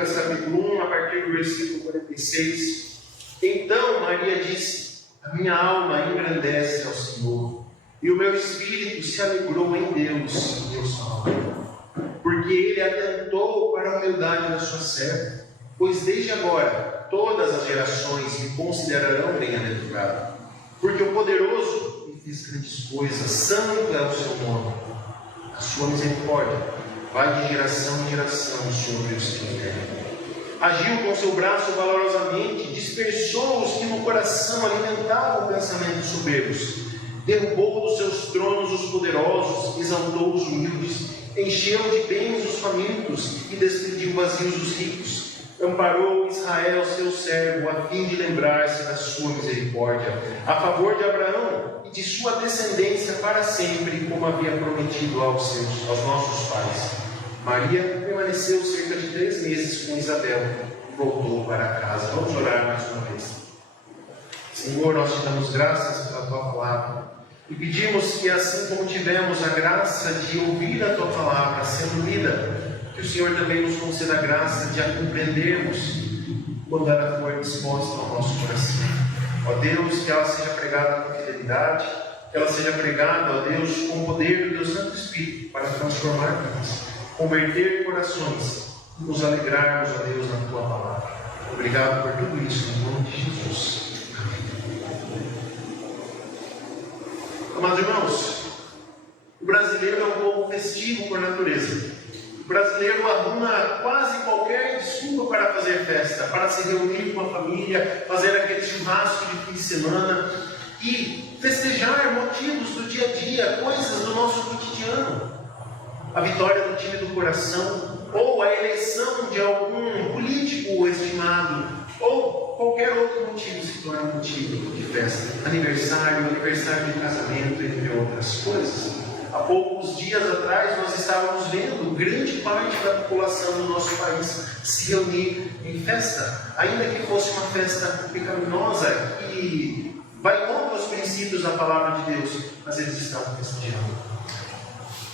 Lucas capítulo 1, a partir do versículo 46. Então Maria disse: a minha alma engrandece ao Senhor, e o meu espírito se alegrou em Deus, meu Salvador, porque Ele atentou para a humildade da sua serva, pois desde agora todas as gerações me considerarão bem-aventurado, porque o poderoso me fez grandes coisas, santo é o seu nome. A sua misericórdia vai de geração em geração sobre os que o temem. Agiu com seu braço valorosamente, dispersou os que no coração alimentavam pensamentos soberbos, derrubou dos seus tronos os poderosos, exaltou os humildes, encheu de bens os famintos e despediu vazios os ricos. Amparou Israel, seu servo, a fim de lembrar-se da sua misericórdia, a favor de Abraão e de sua descendência para sempre, como havia prometido aos nossos pais. Maria permaneceu cerca de 3 meses com Isabel e voltou para casa. Vamos orar mais uma vez. Senhor, nós te damos graças pela tua palavra e pedimos que, assim como tivemos a graça de ouvir a tua palavra sendo lida, que o Senhor também nos conceda a graça de a compreendermos quando ela for disposta ao nosso coração. Ó Deus, que ela seja pregada com fidelidade, que ela seja pregada, ó Deus, com o poder do teu Santo Espírito para transformar vidas, converter corações e nos alegrarmos, ó Deus, na tua palavra. Obrigado por tudo isso, em nome de Jesus. Amém. Amados irmãos, o brasileiro é um povo festivo por natureza. O brasileiro arruma quase qualquer desculpa para fazer festa, para se reunir com a família, fazer aquele churrasco de fim de semana e festejar motivos do dia a dia, coisas do nosso cotidiano. A vitória do time do coração, ou a eleição de algum político estimado, ou qualquer outro motivo se torna motivo de festa. Aniversário de casamento, entre outras coisas. Há poucos dias atrás nós estávamos vendo grande parte da população do nosso país se reunir em festa, ainda que fosse uma festa pecaminosa e vai contra os princípios da palavra de Deus, mas eles estão festejando.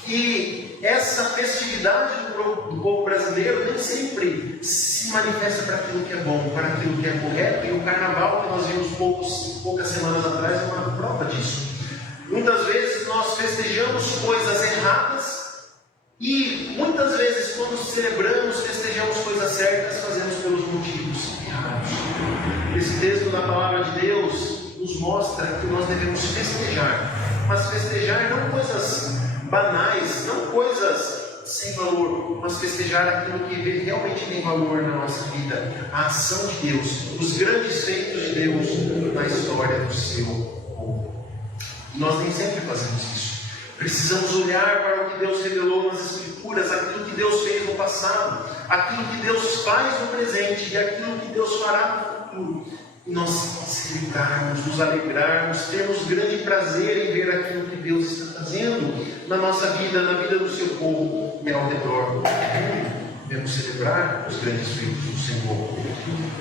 E essa festividade do povo brasileiro nem sempre se manifesta para aquilo que é bom, para aquilo que é correto, e o carnaval que nós vimos poucas semanas atrás é uma prova disso. Muitas vezes nós festejamos coisas erradas e muitas vezes quando celebramos, festejamos coisas certas, fazemos pelos motivos errados. Esse texto da palavra de Deus nos mostra que nós devemos festejar, mas festejar não coisas banais, não coisas sem valor, mas festejar aquilo que realmente tem valor na nossa vida, a ação de Deus, os grandes feitos de Deus na história do seu povo. Nós nem sempre fazemos isso. Precisamos olhar para o que Deus revelou nas Escrituras, aquilo que Deus fez no passado, aquilo que Deus faz no presente e aquilo que Deus fará no futuro. E nós celebrarmos, nos alegrarmos, termos grande prazer em ver aquilo que Deus está fazendo na nossa vida, na vida do seu povo e ao redor do mundo. Devemos celebrar os grandes feitos do Senhor.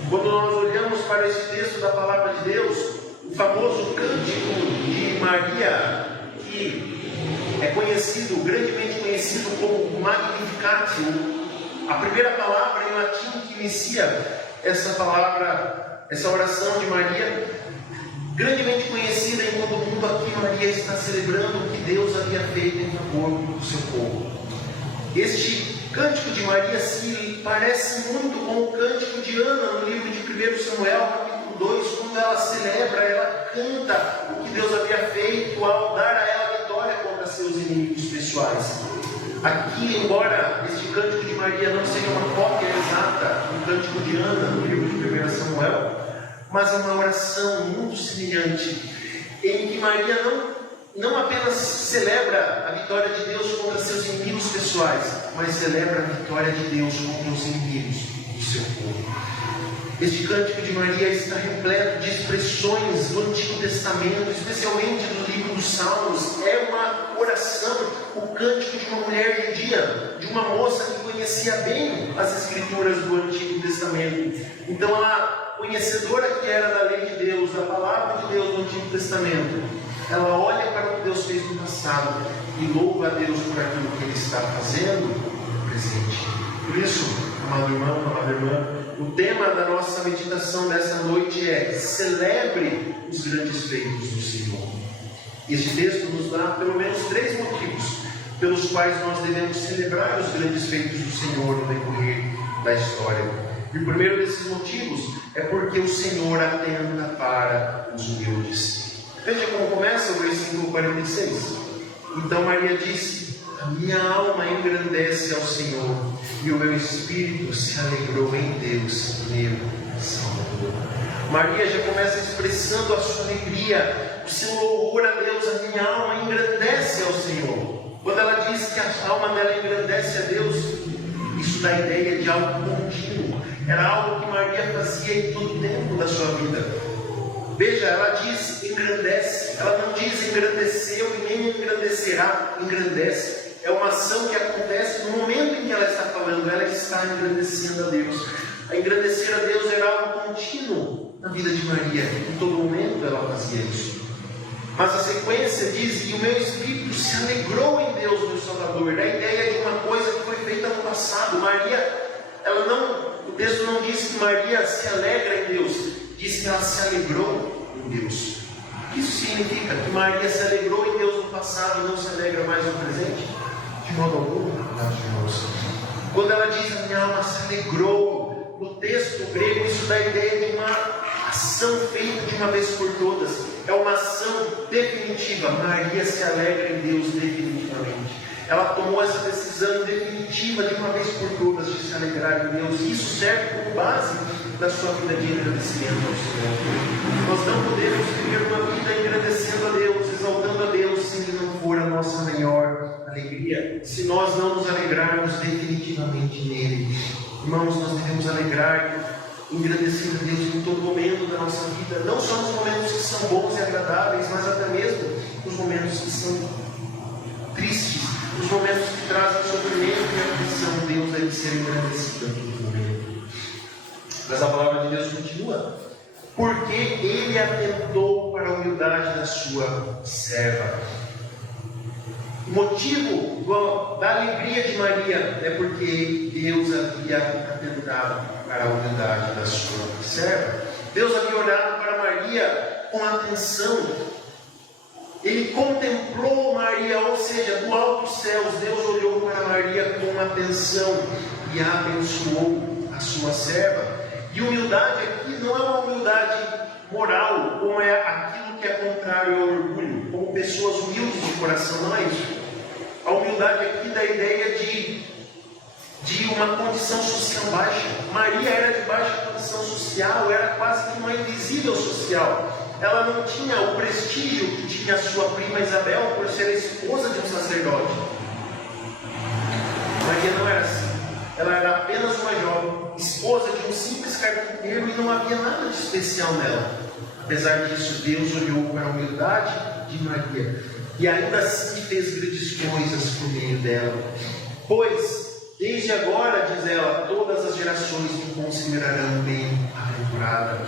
Quando nós olhamos para esse texto da palavra de Deus, o famoso cântico de Maria, que é conhecido, grandemente conhecido como Magnificat, a primeira palavra em latim que inicia essa oração de Maria, grandemente conhecida em todo o mundo. Aqui Maria está celebrando o que Deus havia feito em favor do seu povo. Este cântico de Maria se parece muito com o cântico de Ana no livro de 1 Samuel, capítulo 2, quando ela celebra, ela canta o que Deus havia feito ao dar a ela vitória contra seus inimigos pessoais. Aqui, embora este cântico de Maria não seja uma cópia exata do cântico de Ana no livro de 1 Samuel, mas é uma oração muito semelhante, em que Maria não apenas celebra a vitória de Deus contra seus inimigos pessoais, mas celebra a vitória de Deus contra os inimigos do seu povo. Este cântico de Maria está repleto de expressões do Antigo Testamento, especialmente do livro dos Salmos. É uma oração, o cântico de uma mulher judia, de uma moça que conhecia bem as Escrituras do Antigo Testamento. Então, ela, conhecedora que era da lei de Deus, da palavra de Deus do Antigo Testamento, ela olha para o que Deus fez no passado e louva a Deus por aquilo que Ele está fazendo no presente. Por isso, amado irmão, amada irmã, o tema da nossa meditação dessa noite é: celebre os grandes feitos do Senhor. Este texto nos dá pelo menos 3 motivos pelos quais nós devemos celebrar os grandes feitos do Senhor no decorrer da história. E o primeiro desses motivos é porque o Senhor atenta para os humildes. Veja como começa o versículo 46. Então Maria disse: a minha alma engrandece ao Senhor, e o meu espírito se alegrou em Deus, meu Salvador. Maria já começa expressando a sua alegria, o seu louvor a Deus. A minha alma engrandece ao Senhor. Quando ela diz que a alma dela engrandece a Deus, isso dá a ideia de algo contínuo. Era algo que Maria fazia em todo o tempo da sua vida. Veja, ela diz engrandece, ela não diz engrandeceu e nem engrandecerá, engrandece. É uma ação que acontece no momento em que ela está falando, ela está engrandecendo a Deus. A engrandecer a Deus era algo contínuo na vida de Maria, em todo momento ela fazia isso. Mas a sequência diz: e o meu espírito se alegrou em Deus, meu Salvador. Da ideia de uma coisa que foi feita no passado. Maria, o texto não diz que Maria se alegra em Deus, diz que ela se alegrou em Deus. Isso significa que Maria se alegrou em Deus no passado e não se alegra mais no presente? De modo algum, meus irmãos. Quando ela diz a minha alma se alegrou, no texto grego isso dá a ideia de uma ação feita de uma vez por todas. É uma ação definitiva. Maria se alegra em Deus definitivamente. Ela tomou essa decisão definitiva de uma vez por todas de se alegrar em Deus. E isso serve como base da sua vida de agradecimento ao Senhor. Nós não podemos viver uma vida agradecendo a Deus, exaltando a Deus, se Ele não for a nossa maior alegria, se nós não nos alegrarmos definitivamente nele. Irmãos, nós devemos alegrar, agradecer a Deus em todo momento da nossa vida, não só nos momentos que são bons e agradáveis, mas até mesmo nos momentos que são tristes, nos momentos que trazem sofrimento e aflição. Deus deve ser agradecido em todo momento. Mas a palavra de Deus continua: porque Ele atentou para a humildade da sua serva. O motivo da alegria de Maria é porque Deus havia atentado para a humildade da sua serva. Deus havia olhado para Maria com atenção. Ele contemplou Maria, ou seja, do alto dos céus, Deus olhou para Maria com atenção e abençoou a sua serva. E humildade aqui não é uma humildade moral, como é aquilo que é contrário ao orgulho, como pessoas humildes de coração, não é isso. A humildade aqui dá a ideia de uma condição social baixa. Maria era de baixa condição social, era quase que uma invisível social. Ela não tinha o prestígio que tinha a sua prima Isabel por ser a esposa de um sacerdote. Maria não era assim. Ela era apenas uma jovem, esposa de um simples carpinteiro, e não havia nada de especial nela. Apesar disso, Deus olhou para a humildade de Maria e ainda assim fez grandes coisas por meio dela. Pois, desde agora, diz ela, todas as gerações me considerarão bem-aventurada.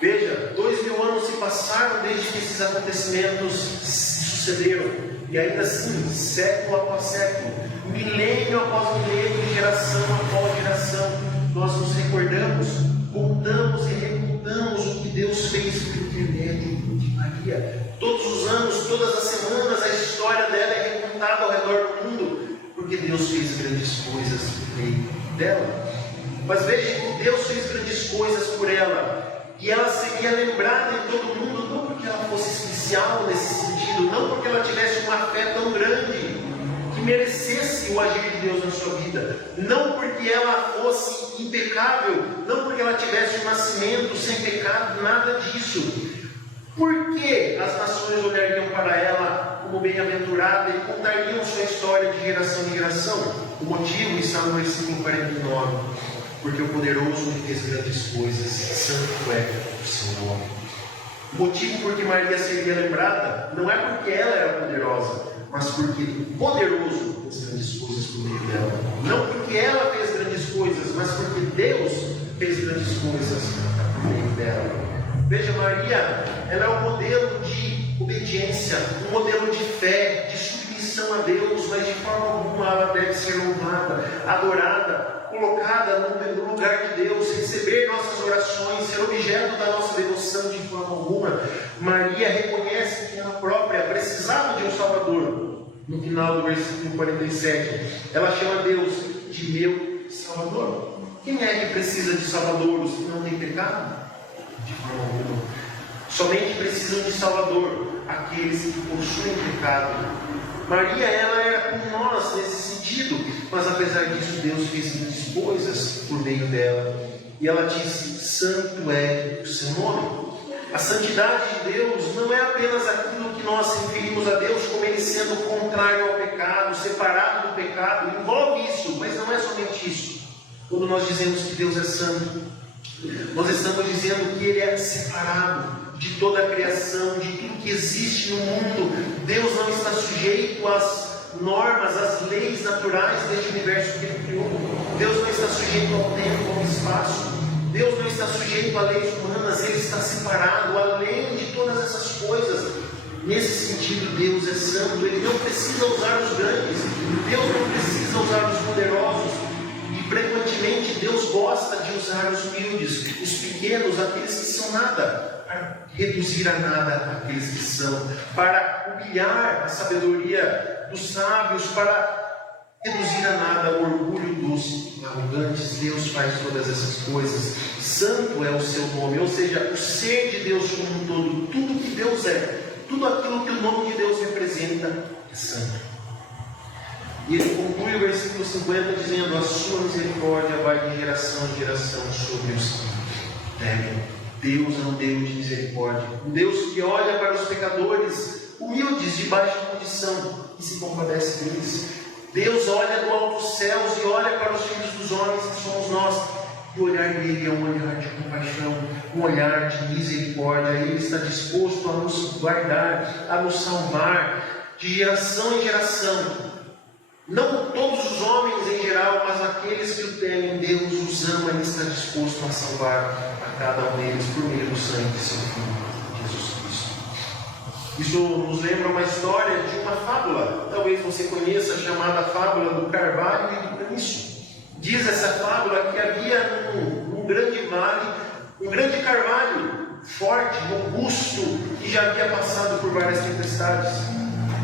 Veja, 2000 anos se passaram desde que esses acontecimentos se sucederam, e ainda assim, século após século, milênio após milênio, geração após geração, nós nos recordamos, contamos e recontamos o que Deus fez por intermédio de Maria. Todos os anos, todas as semanas, a história dela é recontada ao redor do mundo, porque Deus fez grandes coisas por meio dela. Mas veja que Deus fez grandes coisas por ela, e ela seria lembrada em todo o mundo, não porque ela fosse especial nesse sentido, não porque ela tivesse uma fé tão grande que merecesse o agir de Deus na sua vida, não porque ela fosse impecável, não porque ela tivesse um nascimento sem pecado, nada disso. Por que as nações olhariam para ela como bem-aventurada e contariam sua história de geração em geração? O motivo está no versículo 49. Porque o poderoso me fez grandes coisas, santo é o seu nome. O motivo por que Maria seria lembrada não é porque ela era poderosa, mas porque o poderoso fez grandes coisas por meio dela. Não porque ela fez grandes coisas, mas porque Deus fez grandes coisas por meio dela. Veja, Maria, ela é um modelo de obediência, um modelo de fé, de submissão a Deus, mas de forma alguma ela deve ser louvada, adorada, colocada no lugar de Deus, receber nossas orações, ser objeto da nossa devoção de forma alguma. Maria reconhece que ela própria precisava de um Salvador. No final do versículo 47, ela chama Deus de meu Salvador. Quem é que precisa de Salvador? Os que não têm pecado? De forma alguma. Somente precisam de Salvador aqueles que possuem pecado. Maria, ela era como nós nesse sentido, mas apesar disso, Deus fez muitas coisas por meio dela. E ela disse: santo é o seu nome. A santidade de Deus não é apenas aquilo que nós referimos a Deus como Ele sendo contrário ao pecado, separado do pecado. Envolve isso, mas não é somente isso. Quando nós dizemos que Deus é santo, nós estamos dizendo que Ele é separado de toda a criação, de tudo que existe no mundo. Deus não está sujeito às normas, às leis naturais deste universo que Ele criou. Deus não está sujeito ao tempo, ao espaço. Deus não está sujeito a leis humanas. Ele está separado, além de todas essas coisas. Nesse sentido, Deus é santo. Ele não precisa usar os grandes. Deus não precisa usar os poderosos. E frequentemente Deus gosta de usar os humildes, os pequenos, aqueles que são nada, para reduzir a nada aqueles que são, para humilhar a sabedoria dos sábios, para reduzir a nada o orgulho dos arrogantes. Deus faz todas essas coisas. Santo é o seu nome, ou seja, o ser de Deus como um todo, tudo que Deus é, tudo aquilo que o nome de Deus representa é santo. E ele conclui o versículo 50 dizendo: a sua misericórdia vai de geração em geração sobre os que temem. Deus é um Deus de misericórdia, um Deus que olha para os pecadores humildes, de baixa condição, e se compadece deles. Deus olha do alto dos céus e olha para os filhos dos homens, que somos nós, e o olhar dele é um olhar de compaixão, um olhar de misericórdia. Ele está disposto a nos guardar, a nos salvar de geração em geração. Não todos os homens em geral, mas aqueles que o temem, Deus os ama e está disposto a salvar a cada um deles por meio do sangue de seu Filho, Jesus Cristo. Isso nos lembra uma história de uma fábula, talvez você conheça, chamada fábula do carvalho e do caniço. Diz essa fábula que havia num grande vale, um grande carvalho, forte, robusto, que já havia passado por várias tempestades.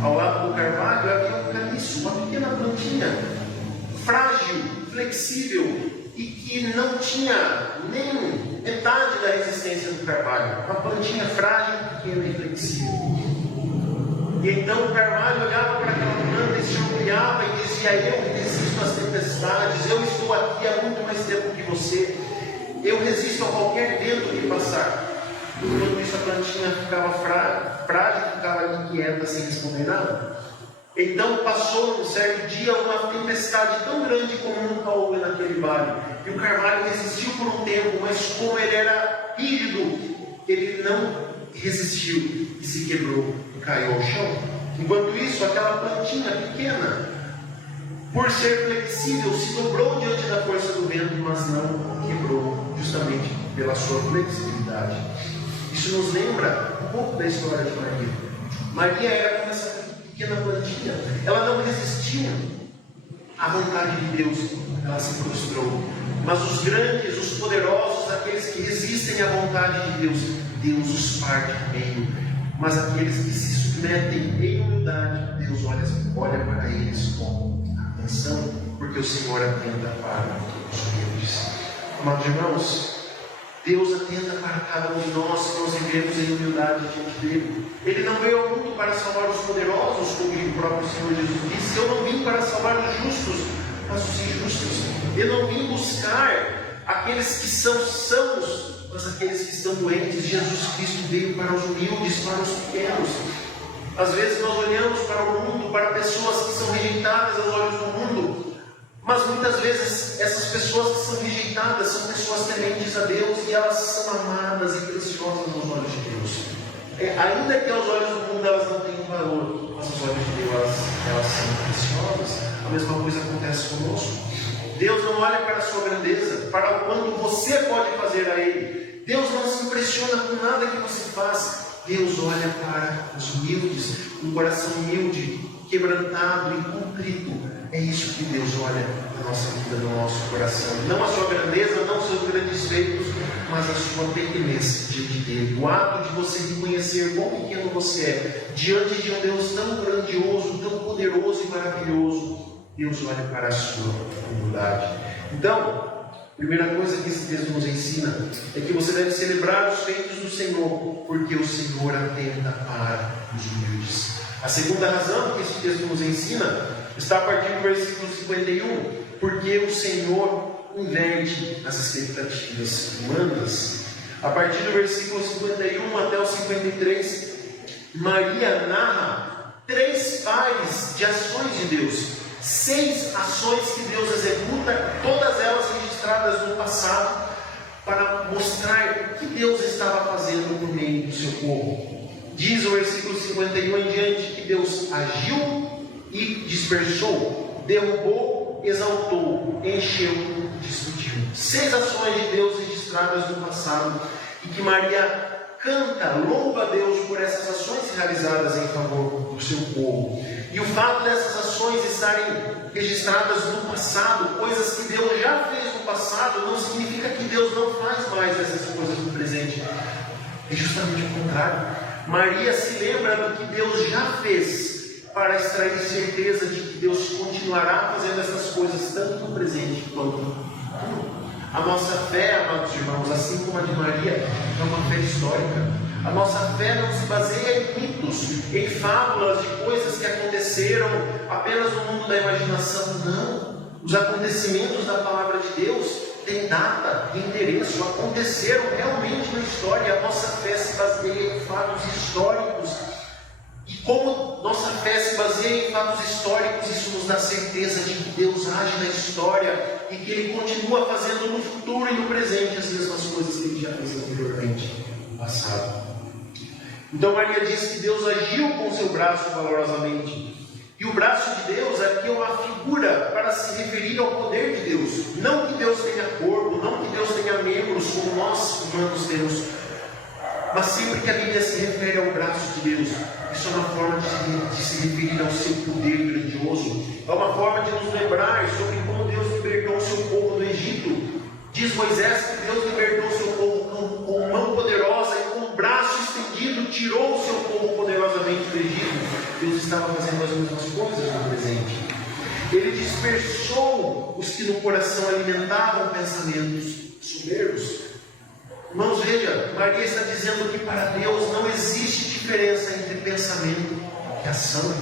Ao lado do carvalho havia um caniço, uma pequena plantinha, frágil, flexível, e que não tinha nem metade da resistência do carvalho. Uma plantinha frágil, pequena e flexível. E então o carvalho olhava para aquela planta e se orgulhava e dizia: eu resisto às tempestades, eu estou aqui há muito mais tempo que você, eu resisto a qualquer vento que passar. Enquanto isso, a plantinha ficava frágil, ficava ali quieta, sem responder nada. Então passou um certo dia uma tempestade tão grande como nunca houve naquele vale. E o carvalho resistiu por um tempo, mas como ele era rígido, ele não resistiu e se quebrou e caiu ao chão. Enquanto isso, aquela plantinha pequena, por ser flexível, se dobrou diante da força do vento, mas não quebrou, justamente pela sua flexibilidade. Isso nos lembra um pouco da história de Maria. Maria era como essa pequena plantinha. Ela não resistiu à vontade de Deus, ela se prostrou. Mas os grandes, os poderosos, aqueles que resistem à vontade de Deus, Deus os parte no meio. Mas aqueles que se submetem em humildade, Deus olha para eles com atenção, porque o Senhor atenta para os humildes. Amados irmãos, Deus atenta para cada um de nós se nós vivemos em humildade diante dele. Ele não veio ao mundo para salvar os poderosos, como o próprio Senhor Jesus disse: eu não vim para salvar os justos, mas os injustos. Eu não vim buscar aqueles que são sãos, mas aqueles que estão doentes. Jesus Cristo veio para os humildes, para os pequenos. Às vezes nós olhamos para o mundo, para pessoas que são rejeitadas aos olhos do mundo, mas muitas vezes essas pessoas que são rejeitadas são pessoas tementes a Deus e elas são amadas e preciosas aos olhos de Deus. Ainda que aos olhos do mundo elas não tenham valor, mas aos olhos de Deus elas são preciosas. A mesma coisa acontece conosco. Deus não olha para a sua grandeza, para o quanto você pode fazer a Ele. Deus não se impressiona com nada que você faz. Deus olha para os humildes, um coração humilde, quebrantado e contrito. É isso que Deus olha na nossa vida, no nosso coração. Não a sua grandeza, não os seus grandes feitos, mas a sua pequenez diante dele. O ato de você reconhecer quão pequeno você é, diante de um Deus tão grandioso, tão poderoso e maravilhoso. Deus olha para a sua humildade. Então, a primeira coisa que esse texto nos ensina é que você deve celebrar os feitos do Senhor, porque o Senhor atenta para os humildes. A segunda razão que esse texto nos ensina está a partir do versículo 51, porque o Senhor inverte as expectativas humanas. A partir do versículo 51 até o 53, Maria narra 3 pares de ações de Deus, 6 ações que Deus executa, todas elas registradas no passado, para mostrar o que Deus estava fazendo por meio do seu povo. Diz o versículo 51 em diante que Deus agiu e dispersou, derrubou, exaltou, encheu, discutiu. 6 ações de Deus registradas no passado e que Maria canta, louva a Deus por essas ações realizadas em favor do seu povo. E o fato dessas ações estarem registradas no passado, coisas que Deus já fez no passado, não significa que Deus não faz mais essas coisas no presente. É justamente o contrário. Maria se lembra do que Deus já fez para extrair certeza de que Deus continuará fazendo essas coisas tanto no presente quanto no futuro. A nossa fé, amados irmãos, assim como a de Maria, é uma fé histórica. A nossa fé não se baseia em mitos, em fábulas de coisas que aconteceram apenas no mundo da imaginação. Não. Os acontecimentos da palavra de Deus têm data e endereço, aconteceram realmente na história. A nossa fé se baseia em fatos históricos. E como nossa fé se baseia em fatos históricos, isso nos dá certeza de que Deus age na história e que Ele continua fazendo no futuro e no presente as mesmas coisas que Ele já fez anteriormente, no passado. Então Maria diz que Deus agiu com seu braço valorosamente. E o braço de Deus aqui é uma figura para se referir ao poder de Deus. Não que Deus tenha corpo, não que Deus tenha membros como nós humanos temos, mas sempre que a Bíblia se refere ao braço de Deus, isso é uma forma de se referir ao seu poder grandioso. É uma forma de nos lembrar sobre como Deus libertou o seu povo do Egito. Diz Moisés que Deus libertou o seu povo com mão poderosa e com o braço estendido tirou o seu povo poderosamente do Egito. Deus estava fazendo as mesmas coisas no presente. Ele dispersou os que no coração alimentavam pensamentos soberbos. Irmãos, veja, Maria está dizendo que para Deus não existe diferença entre pensamento e ação.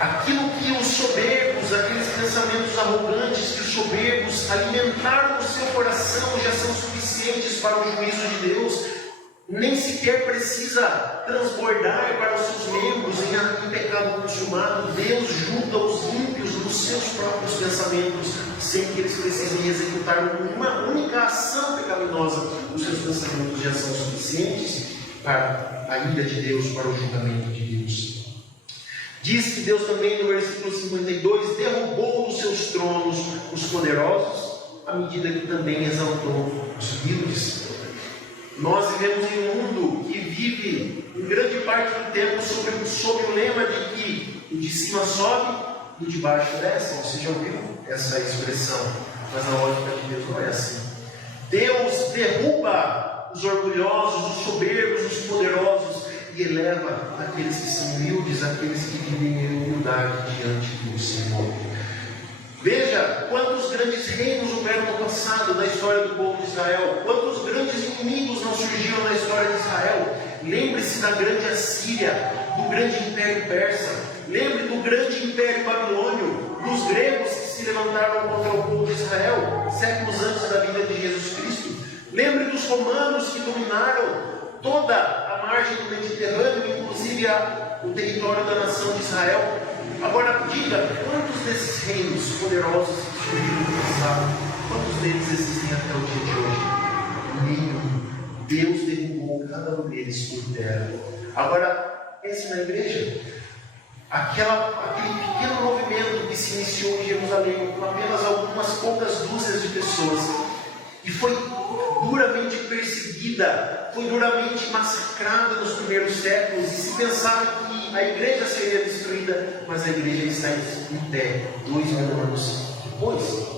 Aquilo que os soberbos, aqueles pensamentos arrogantes que os soberbos alimentaram no seu coração já são suficientes para o juízo de Deus. Nem sequer precisa transbordar para os seus membros em pecado consumado. Deus julga os ímpios nos seus próprios pensamentos, sem que eles precisem executar uma única ação pecaminosa. Os seus pensamentos já são suficientes para a ira de Deus, para o julgamento de Deus. Diz que Deus também, no versículo 52, derrubou dos seus tronos os poderosos, à medida que também exaltou os humildes. Nós vivemos em um mundo que vive, em grande parte do tempo, sob o lema de que o de cima sobe e o de baixo desce. Você já ouviu essa expressão? Mas na lógica de Deus não é assim. Deus derruba os orgulhosos, os soberbos, os poderosos e eleva aqueles que são humildes, aqueles que vivem em humildade diante do Senhor. Veja quantos grandes reinos houveram no passado, na história do povo de Israel. Quantos grandes inimigos não surgiram na história de Israel. Lembre-se da grande Assíria, do grande Império Persa. Lembre do grande Império Babilônio, dos gregos que se levantaram contra o povo de Israel, séculos antes da vinda de Jesus Cristo. Lembre dos romanos que dominaram toda a margem do Mediterrâneo, inclusive o território da nação de Israel. Agora diga, quantos desses reinos poderosos que surgiram no passado, quantos deles existem até o dia de hoje? Nenhum. Deus derrubou cada um deles por terra. Agora, pense na igreja. Aquele pequeno movimento que se iniciou em Jerusalém com apenas algumas poucas dúzias de pessoas. E foi duramente perseguida, foi duramente massacrada nos primeiros séculos, e se pensava que a igreja seria destruída, mas a igreja está em pé 2000 anos depois.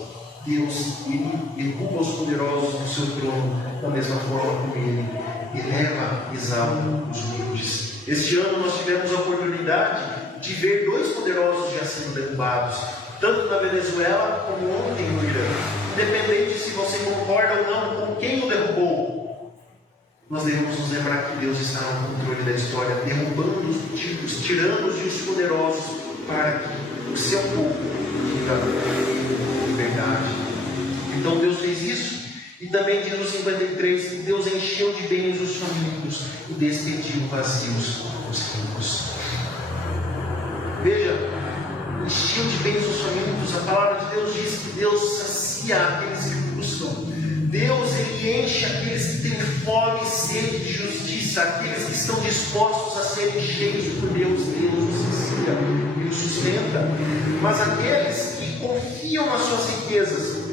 Deus, Ele derruba os poderosos do seu trono, da mesma forma como Ele eleva e exalta os humildes. Este ano nós tivemos a oportunidade de ver 2 poderosos já sendo derrubados, tanto na Venezuela como ontem no Irã. Independente se você concorda ou não com quem o derrubou, nós devemos nos lembrar que Deus está no controle da história, derrubando os tiranos e os poderosos, para que o seu povo viva liberdade. Então Deus fez isso, e também diz no 53 que Deus encheu de bens os famintos e despediu vazios os ricos. Veja, encheu de bens os famintos. A palavra de Deus diz que Deus sacia aqueles que buscam. Deus, Ele enche aqueles que têm fome e sede de justiça, aqueles que estão dispostos a serem cheios por Deus. Deus os sacia e os sustenta. Mas aqueles que confiam nas suas riquezas,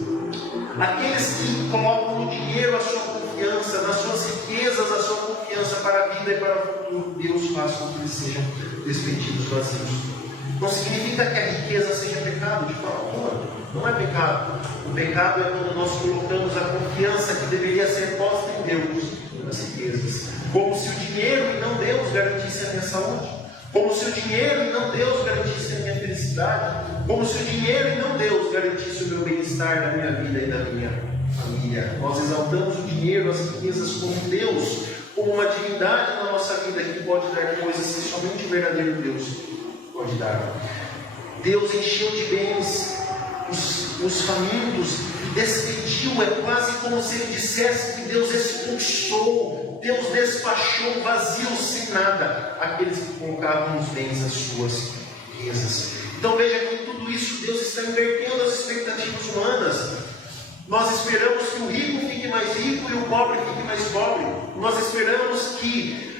aqueles que colocam no dinheiro a sua confiança, nas suas riquezas a sua confiança para a vida e para o futuro, Deus faz com que eles sejam despedidos vazios. Não significa que a riqueza seja pecado, de forma alguma. Não é pecado. O pecado é quando nós colocamos a confiança que deveria ser posta em Deus nas riquezas. Como se o dinheiro e não Deus garantisse a minha saúde. Como se o dinheiro e não Deus garantisse a minha felicidade. Como se o dinheiro e não Deus garantisse o meu bem-estar da minha vida e da minha família. Nós exaltamos o dinheiro, as riquezas como Deus, como uma divindade na nossa vida que pode dar coisas que somente o verdadeiro Deus pode dar. Deus encheu de bens os famintos e despediu. É quase como se ele dissesse que Deus expulsou, Deus despachou vazios sem nada aqueles que colocavam os bens às suas riquezas. Então veja que em tudo isso Deus está invertendo as expectativas humanas. Nós esperamos que o rico fique mais rico e o pobre fique mais pobre. Nós esperamos que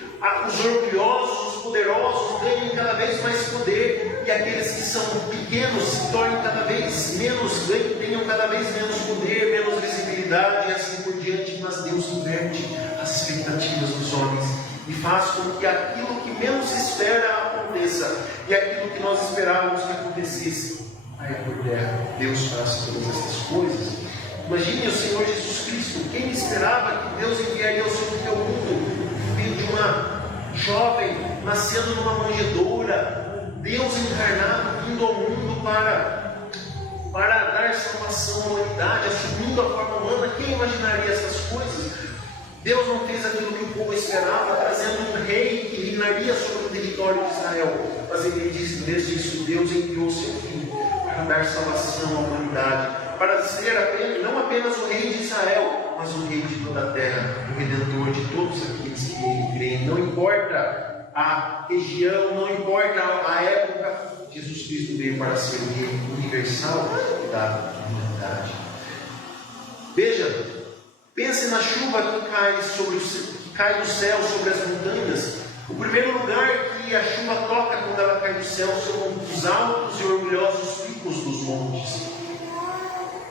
os orgulhosos, os poderosos ganhem cada vez mais poder, e aqueles que são pequenos se tornem cada vez menos, tenham cada vez menos poder, menos visibilidade, e assim por diante. Mas Deus inverte as expectativas dos homens e faz com que aquilo que menos se espera aconteça, e aquilo que nós esperávamos que acontecesse aí por terra. Deus faz todas essas coisas. Imagine o Senhor Jesus Cristo. Quem esperava que Deus enviaria o seu filho ao mundo, filho de uma jovem nascendo numa manjedoura, Deus encarnado vindo ao mundo para dar salvação à humanidade, assumindo a forma humana? Quem imaginaria essas coisas? Deus não fez aquilo que o povo esperava, trazendo um rei que reinaria sobre o território de Israel. Mas ele disse, desde isso, Deus enviou o seu filho para dar salvação à humanidade, para ser não apenas o rei de Israel, mas o rei de toda a terra, o redentor de todos aqueles que nele creem. Não importa a região, não importa a época, Jesus Cristo veio para ser o rei universal da humanidade. Veja, pense na chuva que cai do céu sobre as montanhas. O primeiro lugar que a chuva toca quando ela cai do céu são os altos e orgulhosos picos dos montes.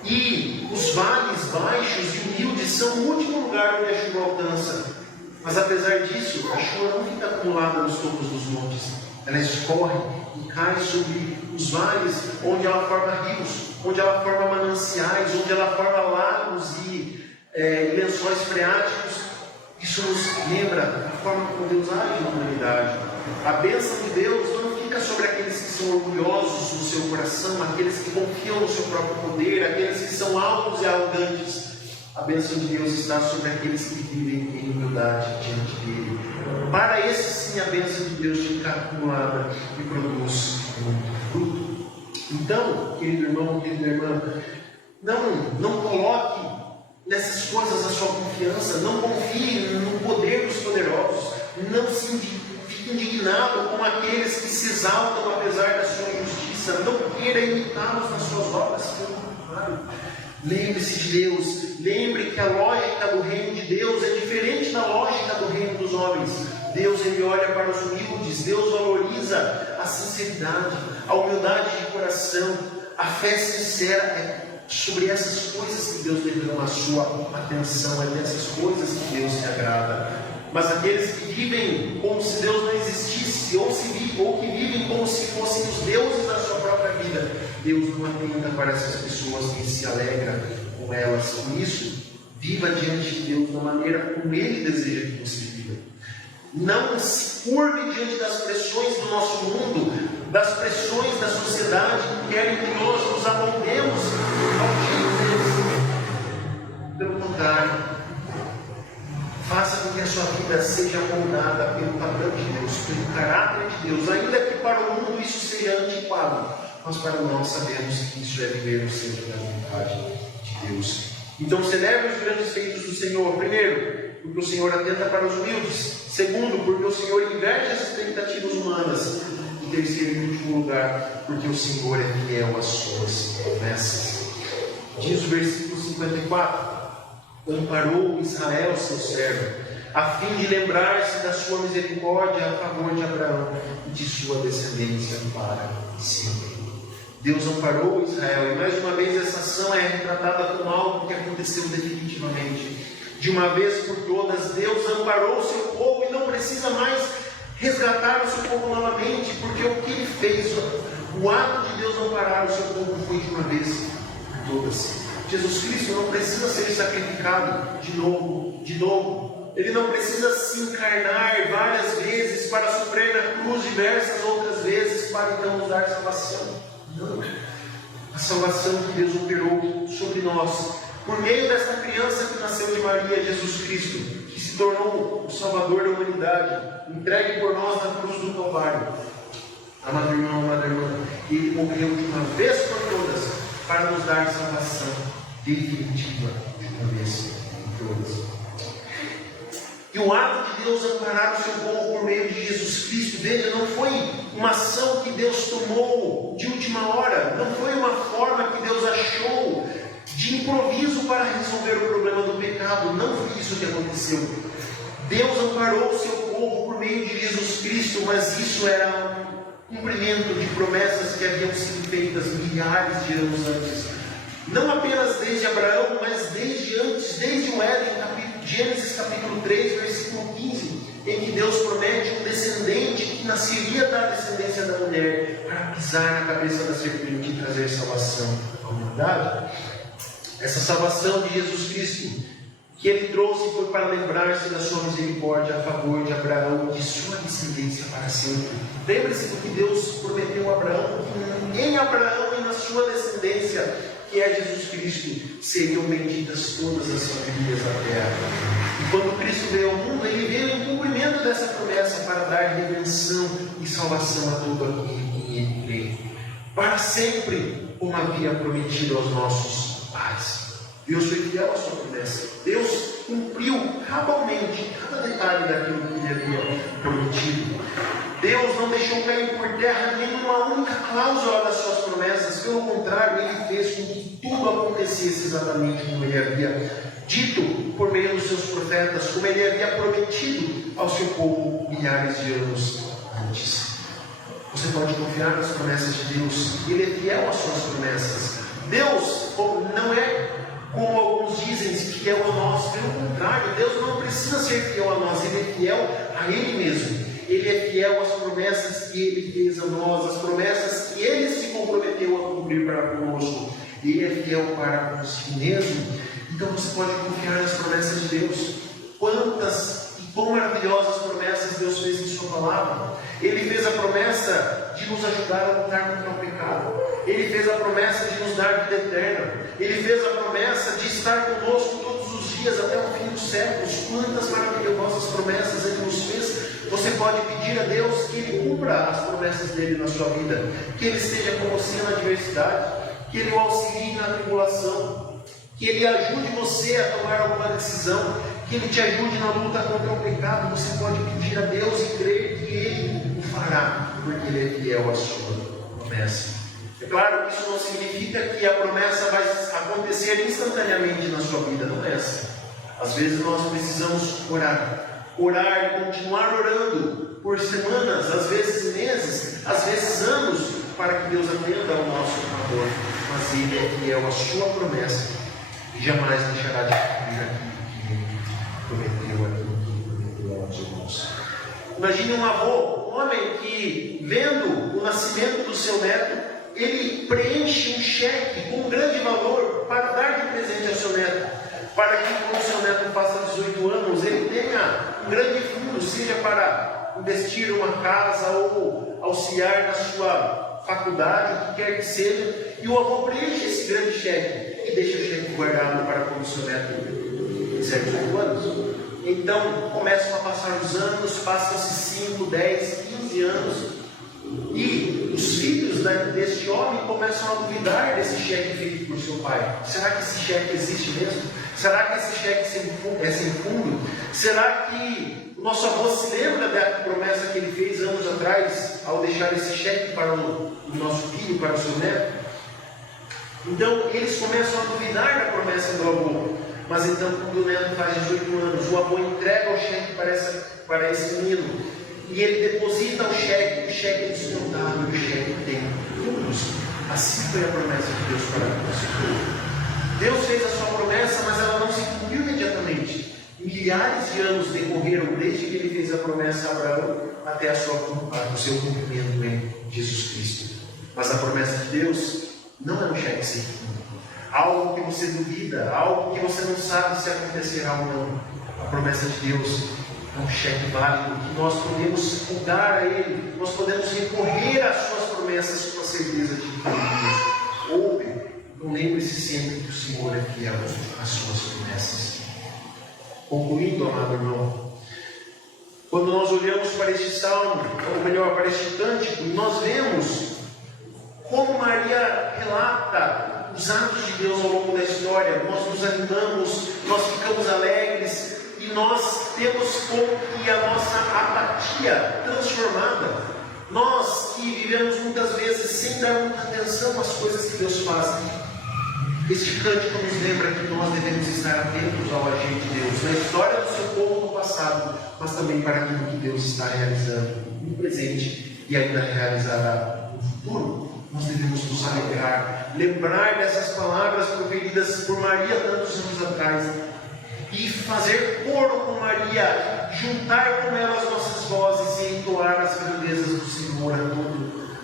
E os vales baixos e humildes são o último lugar onde a chuva alcança. Mas apesar disso, a chuva não fica acumulada nos topos dos montes. Ela escorre e cai sobre os vales, onde ela forma rios, onde ela forma mananciais, onde ela forma lagos e lençóis freáticos. Isso nos lembra a forma como Deus age na humanidade. A bênção de Deus não fica sobre aqueles que são orgulhosos no seu coração, aqueles que confiam no seu próprio poder, aqueles que são altos e arrogantes. A bênção de Deus está sobre aqueles que vivem em humildade diante dele. Para esses sim a bênção de Deus fica acumulada e produz muito fruto. Então, querido irmão, querida irmã, não coloque nessas coisas a sua confiança, não confie no poder dos poderosos, não se fique indignado com aqueles que se exaltam apesar da sua injustiça, não queira imitá-los nas suas obras, pelo contrário. Lembre-se de Deus, lembre que a lógica do reino de Deus é diferente da lógica do reino dos homens. Deus, ele olha para os humildes, Deus valoriza a sinceridade, a humildade de coração, a fé sincera é sobre essas coisas que Deus derrama a sua atenção, é dessas coisas que Deus se agrada. Mas aqueles que vivem como se Deus não existisse, ou que vivem como se fossem os deuses da sua própria vida, Deus não atenta para essas pessoas e se alegra com elas. Por isso, viva diante de Deus da maneira como Ele deseja que você viva. Não se curve diante das pressões do nosso mundo, das pressões da sociedade que querem que nós nos amoldemos ao jeito deles. Pelo contrário, faça com que a sua vida seja moldada pelo padrão de Deus, pelo caráter de Deus, ainda que para o mundo isso seja antiquado, mas para nós sabemos que isso é viver no centro da vontade de Deus. Então celebre os grandes feitos do Senhor. Primeiro, porque o Senhor atenta para os humildes. Segundo, porque o Senhor inverte as expectativas humanas. E terceiro, em último lugar, porque o Senhor é fiel às suas promessas. Diz o versículo 54: amparou Israel, seu servo, a fim de lembrar-se da sua misericórdia a favor de Abraão e de sua descendência para sempre. Deus amparou Israel, e mais uma vez essa ação é retratada como algo que aconteceu definitivamente. De uma vez por todas, Deus amparou o seu povo e não precisa mais resgatar o seu povo novamente, porque o que Ele fez, o ato de Deus amparar o seu povo foi de uma vez por todas. Jesus Cristo não precisa ser sacrificado de novo. Ele não precisa se encarnar várias vezes para sofrer na cruz diversas outras vezes para então nos dar salvação. Não. A salvação que Deus operou sobre nós, por meio desta criança que nasceu de Maria, Jesus Cristo, que se tornou o Salvador da humanidade, entregue por nós na cruz do Calvário. Amado irmão, amada irmã, Ele morreu de uma vez por todas para nos dar salvação definitiva de uma vez por todas. E o ato de Deus amparar o seu povo por meio de Jesus Cristo, veja, não foi uma ação que Deus tomou de última hora, não foi uma forma que Deus achou de improviso para resolver o problema do pecado, não foi isso que aconteceu. Deus amparou o seu povo por meio de Jesus Cristo, mas isso era um cumprimento de promessas que haviam sido feitas milhares de anos antes. Não apenas desde Abraão, mas desde antes, desde o Éden, Gênesis capítulo 3, versículo 15, em que Deus promete um descendente que nasceria da descendência da mulher para pisar na cabeça da serpente e trazer salvação à humanidade. Essa salvação de Jesus Cristo que Ele trouxe foi para lembrar-se da sua misericórdia a favor de Abraão e de sua descendência para sempre. Lembre-se do que Deus prometeu a Abraão, que em Abraão e na sua descendência, que é Jesus Cristo, seriam benditas todas as famílias da terra. E quando Cristo veio ao mundo, Ele veio em cumprimento dessa promessa para dar redenção e salvação a todo aquele que Ele crê, para sempre, como havia prometido aos nossos pais. Deus foi fiel à sua promessa. Deus cumpriu cabalmente cada detalhe daquilo que Ele havia prometido. Deus não deixou cair por terra nenhuma única cláusula das suas promessas. Pelo contrário, Ele fez com que tudo acontecesse exatamente como Ele havia dito por meio dos seus profetas, como Ele havia prometido ao seu povo milhares de anos antes. Você pode confiar nas promessas de Deus. Ele é fiel às suas promessas. Deus não é, como alguns dizem, fiel a nós. Pelo contrário, Deus não precisa ser fiel a nós. Ele é fiel a Ele mesmo. Ele é fiel às promessas que Ele fez a nós, as promessas que Ele se comprometeu a cumprir para conosco. Ele é fiel para consigo mesmo. Então você pode confiar nas promessas de Deus. Quantas e quão maravilhosas promessas Deus fez em sua palavra. Ele fez a promessa de nos ajudar a lutar contra o pecado. Ele fez a promessa de nos dar vida eterna. Ele fez a promessa de estar conosco todos os dias até o fim dos séculos. Quantas maravilhosas promessas Ele nos fez. Você pode pedir a Deus que Ele cumpra as promessas dEle na sua vida, que Ele esteja com você na adversidade, que Ele o auxilie na tribulação, que Ele ajude você a tomar alguma decisão, que Ele te ajude na luta contra o pecado. Você pode pedir a Deus e crer que Ele o fará, porque Ele é fiel à sua promessa. É claro que isso não significa que a promessa vai acontecer instantaneamente na sua vida, não é assim. Às vezes nós precisamos orar e continuar orando por semanas, às vezes meses, às vezes anos, para que Deus atenda ao nosso favor, mas Ele é fiel à sua promessa e jamais deixará de cumprir aquilo que prometeu aos irmãos. Imagine um avô, um homem que, vendo o nascimento do seu neto, ele preenche um cheque com um grande valor para dar de presente ao seu neto, para que quando o seu neto faça 18 anos, ele tenha um grande fundo, seja para investir em uma casa ou auxiliar na sua faculdade, o que quer que seja, e o avô preenche esse grande cheque e deixa o cheque guardado para quando o seu neto fizer 18 anos. Então começam a passar os anos, passam-se 5, 10, 15 anos, e os filhos deste homem começam a duvidar desse cheque feito por seu pai. Será que esse cheque existe mesmo? Será que esse cheque é sem fundo? Será que o nosso avô se lembra da promessa que ele fez anos atrás ao deixar esse cheque para o nosso filho, para o seu neto? Então eles começam a duvidar da promessa do avô. Mas então, quando o neto faz 18 anos, o avô entrega o cheque para esse menino e ele deposita o cheque é descontável, o cheque tem fundos. Assim foi a promessa de Deus para nós. Deus fez a sua promessa, mas ela não se cumpriu imediatamente. Milhares de anos decorreram desde que ele fez a promessa a Abraão até o seu cumprimento em Jesus Cristo. Mas a promessa de Deus não é um cheque sem fundo. Algo que você duvida, algo que você não sabe se acontecerá ou não. A promessa de Deus é um cheque válido que nós podemos dar a Ele, nós podemos recorrer às suas promessas com a certeza de que ouve. Então lembre-se sempre que o Senhor é fiel às suas promessas. Concluindo, amado irmão, quando nós olhamos para este salmo, ou melhor, para este cântico, nós vemos como Maria relata os atos de Deus ao longo da história. Nós nos animamos, nós ficamos alegres e nós temos como que a nossa apatia transformada. Nós que vivemos muitas vezes sem dar muita atenção às coisas que Deus faz. Este cântico nos lembra que nós devemos estar atentos ao agir de Deus, na história do seu povo no passado, mas também para aquilo que Deus está realizando no presente e ainda realizará no futuro. Nós devemos nos alegrar, lembrar dessas palavras proferidas por Maria tantos anos atrás e fazer coro com Maria, juntar com ela as nossas vozes e entoar as grandezas do Senhor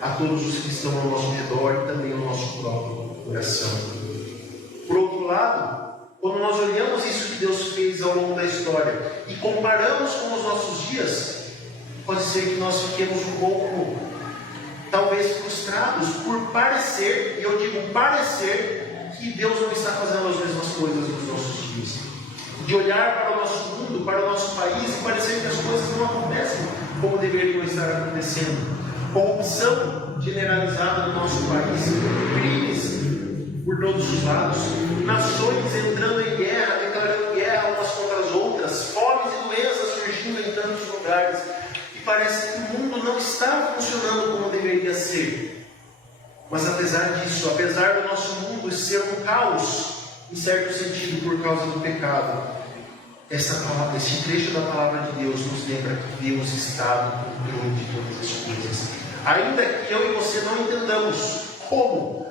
a todos os que estão ao nosso redor e também ao nosso próprio coração. Por outro lado, quando nós olhamos isso que Deus fez ao longo da história e comparamos com os nossos dias, pode ser que nós fiquemos um pouco talvez frustrados por parecer, e eu digo parecer, que Deus não está fazendo as mesmas coisas nos nossos dias. De olhar para o nosso mundo, para o nosso país e parecer que as coisas não acontecem como deveriam estar acontecendo. Corrupção generalizada no nosso país, crimes por todos os lados, nações entrando em guerra, declarando guerra umas contra as outras, fomes e doenças surgindo em tantos lugares. Parece que o mundo não está funcionando como deveria ser. Mas apesar disso, apesar do nosso mundo ser um caos, em certo sentido, por causa do pecado, esse trecho da palavra de Deus nos lembra que Deus está no controle de todas as coisas. Ainda que eu e você não entendamos como,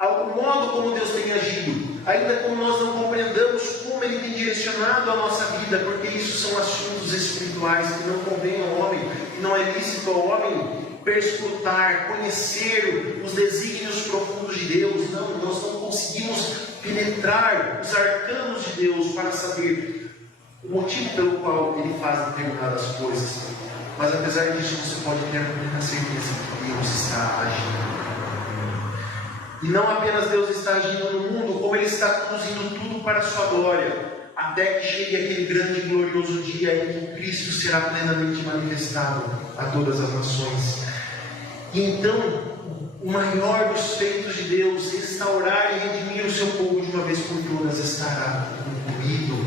o modo como Deus tem agido, ainda como nós não compreendamos como Ele tem direcionado a nossa vida, porque isso são assuntos espirituais que não convém ao homem, que não é lícito ao homem perscrutar, conhecer os desígnios profundos de Deus. Não, nós não conseguimos penetrar os arcanos de Deus para saber o motivo pelo qual Ele faz determinadas coisas. Mas apesar disso, você pode ter a certeza que Deus está agindo. E não apenas Deus está agindo no mundo, como Ele está conduzindo tudo para a sua glória, até que chegue aquele grande e glorioso dia em que Cristo será plenamente manifestado a todas as nações. E então, o maior dos feitos de Deus, restaurar e redimir o seu povo de uma vez por todas, estará concluído.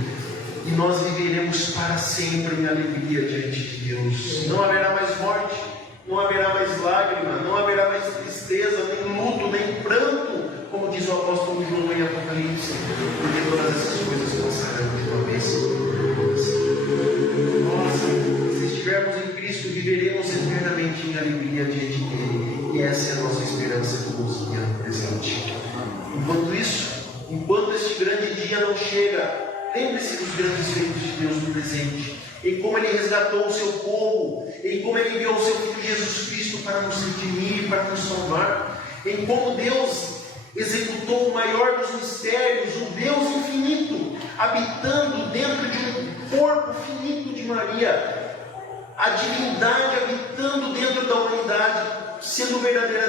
E nós viveremos para sempre em alegria diante de Deus. Não haverá mais morte, não haverá mais lágrima, não haverá mais tristeza, nem luto, nem pranto, como diz o apóstolo João em Apocalipse, porque todas essas coisas passarão de uma vez por todas. Nós, se estivermos em Cristo, viveremos eternamente em alegria diante dele, e essa é essa é a nossa esperança conosco no presente. Enquanto isso, enquanto este grande dia não chega, lembre-se dos grandes feitos de Deus no presente, em como Ele resgatou o seu povo, em como Ele enviou o seu Filho Jesus Cristo para nos redimir, para nos salvar, em como Deus executou o maior dos mistérios, o Deus infinito, habitando dentro de um corpo finito de Maria, a divindade habitando dentro da humanidade, sendo verdadeiro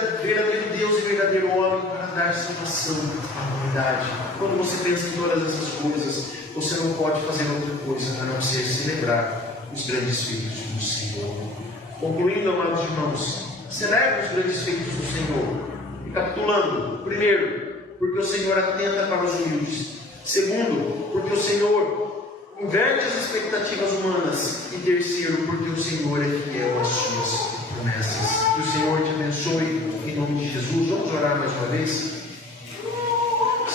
Deus e verdadeiro homem para dar salvação à humanidade. Quando você pensa em todas essas coisas, você não pode fazer outra coisa a não ser celebrar os grandes feitos do Senhor. Concluindo, amados irmãos, celebre os grandes feitos do Senhor. Recapitulando: primeiro, porque o Senhor atenta para os humildes. Segundo, porque o Senhor inverte as expectativas humanas. E terceiro, porque o Senhor é fiel às suas promessas. Que o Senhor te abençoe em nome de Jesus. Vamos orar mais uma vez?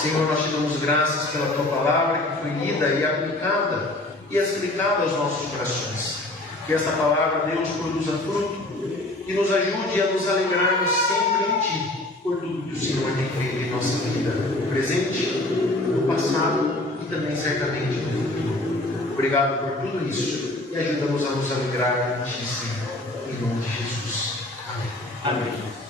Senhor, nós te damos graças pela tua palavra que foi lida e aplicada e explicada aos nossos corações. Que essa palavra, Deus, produza fruto e nos ajude a nos alegrarmos sempre em ti, por tudo que o Senhor tem feito em nossa vida, no presente, no passado e também certamente no futuro. Obrigado por tudo isso e ajuda-nos a nos alegrar em ti, Senhor, em nome de Jesus. Amém. Amém.